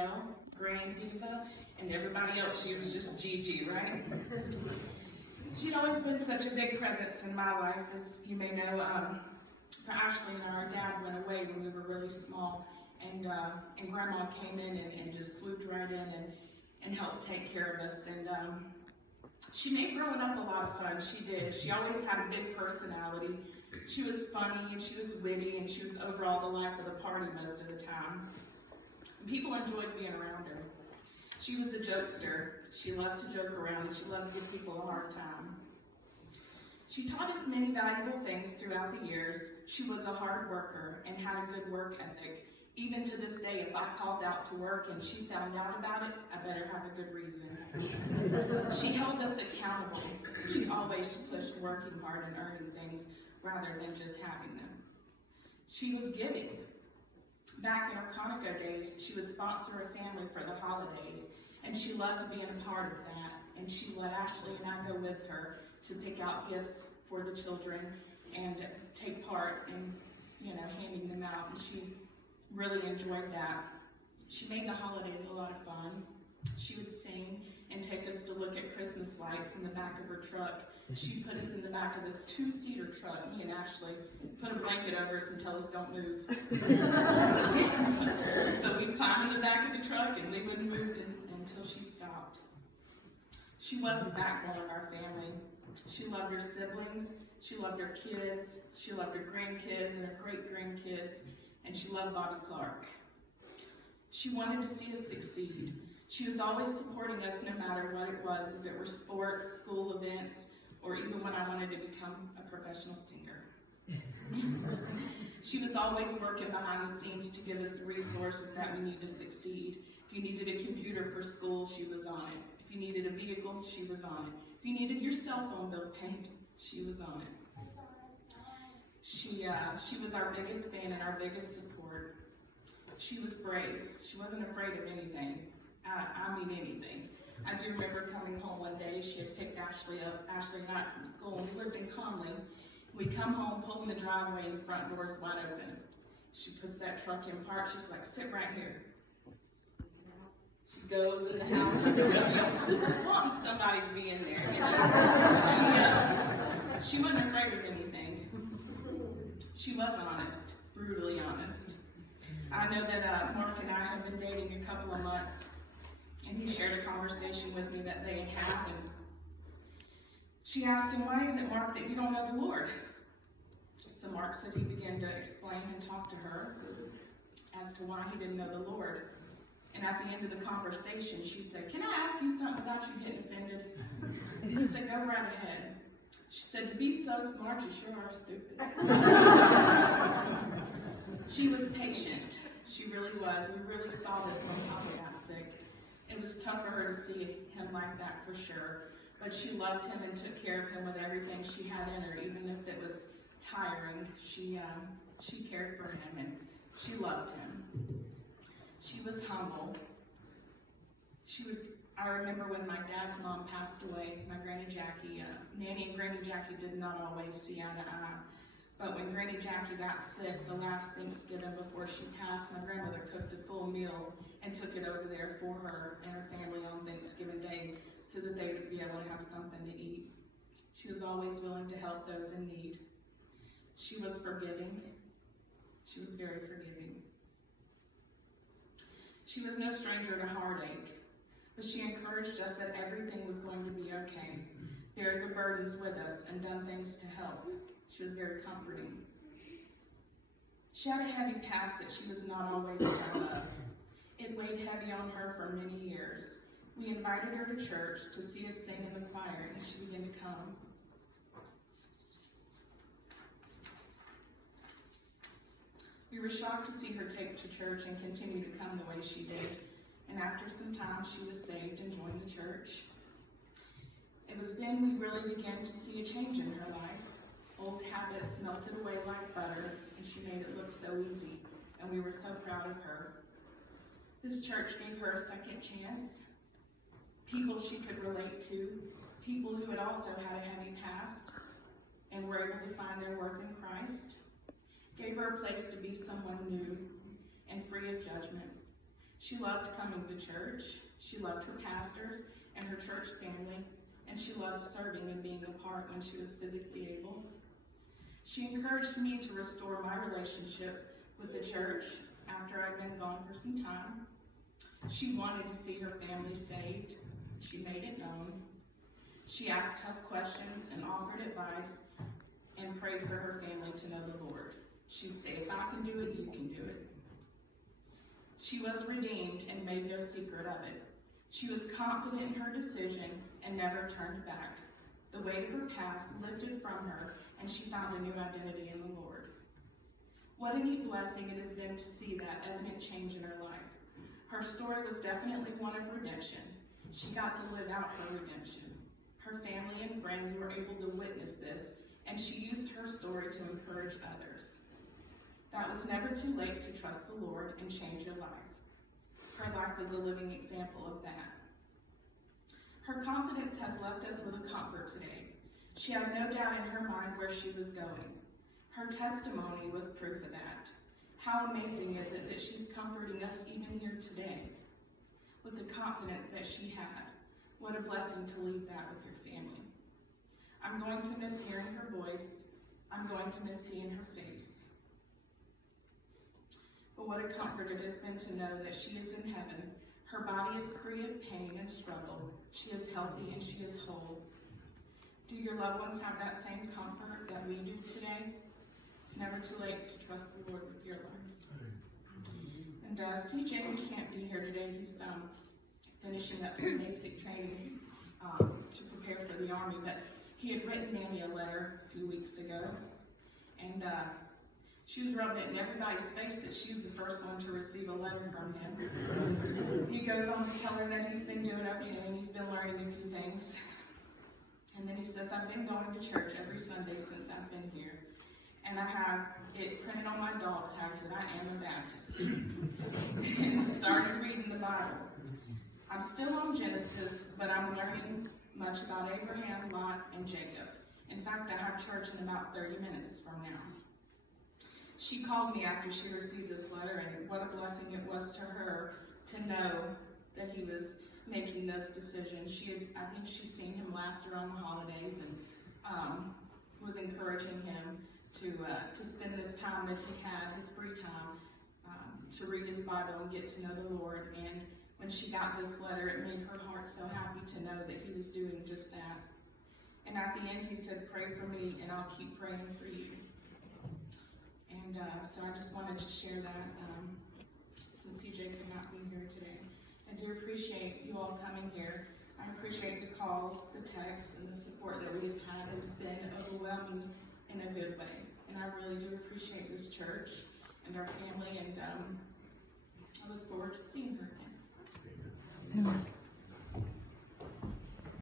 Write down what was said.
Danielle, Grand Diva, and everybody else, she was just Gigi, right? She'd always been such a big presence in my life, as you may know. For Ashley and our dad went away when we were really small, and Grandma came in and just swooped right in and helped take care of us. And she made growing up a lot of fun. She did. She always had a big personality. She was funny and she was witty and she was overall the life of the party most of the time. People enjoyed being around her. She was a jokester. She loved to joke around and she loved to give people a hard time. She taught us many valuable things throughout the years. She was a hard worker and had a good work ethic. Even to this day, if I called out to work and she found out about it, I better have a good reason. She held us accountable. She always pushed working hard and earning things rather than just having them. She was giving. Back in her Conoco days, she would sponsor a family for the holidays, and she loved being a part of that. And she let Ashley and I go with her to pick out gifts for the children and take part in, handing them out. And she really enjoyed that. She made the holidays a lot of fun. She would sing and take us to look at Christmas lights in the back of her truck. She'd put us in the back of this 2-seater truck, me and Ashley, put a blanket over us and tell us don't move. So we'd climb in the back of the truck and we wouldn't move until she stopped. She was the backbone of our family. She loved her siblings, she loved her kids, she loved her grandkids and her great-grandkids, and she loved Bobby Clark. She wanted to see us succeed. She was always supporting us no matter what it was, if it were sports, school events, or even when I wanted to become a professional singer. She was always working behind the scenes to give us the resources that we need to succeed. If you needed a computer for school, she was on it. If you needed a vehicle, she was on it. If you needed your cell phone bill paid, she was on it. She was our biggest fan and our biggest support. She was brave. She wasn't afraid of anything. I mean anything. I do remember coming home one day. She had picked Ashley and I from school, and we lived in Conley. We come home, pull in the driveway, and the front door is wide open. She puts that truck in park. She's like, sit right here. She goes in the house, just wanting somebody to be in there. She wasn't afraid of anything. She was honest, brutally honest. I know that Mark and I have been dating a couple of months, and he shared a conversation with me that they had, and she asked him, why is it, Mark, that you don't know the Lord? So Mark said he began to explain and talk to her as to why he didn't know the Lord. And at the end of the conversation, she said, can I ask you something without you getting offended? He said, go right ahead. She said, to be so smart, you sure are stupid. She was patient. She really was. We really saw this when Papa got sick. It was tough for her to see him like that for sure. But she loved him and took care of him with everything she had in her, even if it was tiring. She cared for him and she loved him. She was humble. I remember when my dad's mom passed away, my Granny Jackie, Nanny and Granny Jackie did not always see eye to eye. But when Granny Jackie got sick, the last Thanksgiving before she passed, my grandmother cooked a full meal and took it over there for her and her family on Thanksgiving Day so that they would be able to have something to eat. She was always willing to help those in need. She was forgiving. She was very forgiving. She was no stranger to heartache, but she encouraged us that everything was going to be okay, beared the burdens with us, and done things to help. She was very comforting. She had a heavy past that she was not always proud of. It weighed heavy on her for many years. We invited her to church to see us sing in the choir, and she began to come. We were shocked to see her take to church and continue to come the way she did. And after some time, she was saved and joined the church. It was then we really began to see a change in her life. Old habits melted away like butter, and she made it look so easy, and we were so proud of her. This church gave her a second chance, people she could relate to, people who had also had a heavy past and were able to find their worth in Christ, gave her a place to be someone new and free of judgment. She loved coming to church. She loved her pastors and her church family, and she loved serving and being a part when she was physically able. She encouraged me to restore my relationship with the church after I'd been gone for some time. She wanted to see her family saved. She made it known. She asked tough questions and offered advice and prayed for her family to know the Lord. She'd say, if I can do it, you can do it. She was redeemed and made no secret of it. She was confident in her decision and never turned back. The weight of her past lifted from her, and she found a new identity in the Lord. What a neat blessing it has been to see that evident change in her life. Her story was definitely one of redemption. She got to live out her redemption. Her family and friends were able to witness this, and she used her story to encourage others. That was never too late to trust the Lord and change your life. Her life was a living example of that. Her confidence has left us with a comfort today. She had no doubt in her mind where she was going. Her testimony was proof of that. How amazing is it that she's comforting us even here today with the confidence that she had. What a blessing to leave that with your family. I'm going to miss hearing her voice. I'm going to miss seeing her face. But what a comfort it has been to know that she is in heaven. Her body is free of pain and struggle. She is healthy and she is whole. Do your loved ones have that same comfort that we do today? It's never too late to trust the Lord with your life. And CJ can't be here today. He's finishing up some basic training to prepare for the Army, but he had written Nanny a letter a few weeks ago, and she was rubbing it in everybody's face that she was the first one to receive a letter from him. He goes on to tell her that he's been doing okay and he's been learning a few things. And then he says, I've been going to church every Sunday since I've been here. And I have it printed on my dog tags that I am a Baptist. And started reading the Bible. I'm still on Genesis, but I'm learning much about Abraham, Lot, and Jacob. In fact, I have church in about 30 minutes from now. She called me after she received this letter, and what a blessing it was to her to know that he was making those decisions. I think she's seen him last around the holidays and was encouraging him to spend this time that he had, his free time, to read his Bible and get to know the Lord. And when she got this letter, it made her heart so happy to know that he was doing just that. And at the end, he said, pray for me, and I'll keep praying for you. And so I just wanted to share that since CJ could not be here today. I do appreciate you all coming here. I appreciate the calls, the texts, and the support that we've had. It's been overwhelming in a good way. And I really do appreciate this church and our family, and I look forward to seeing her again. Amen.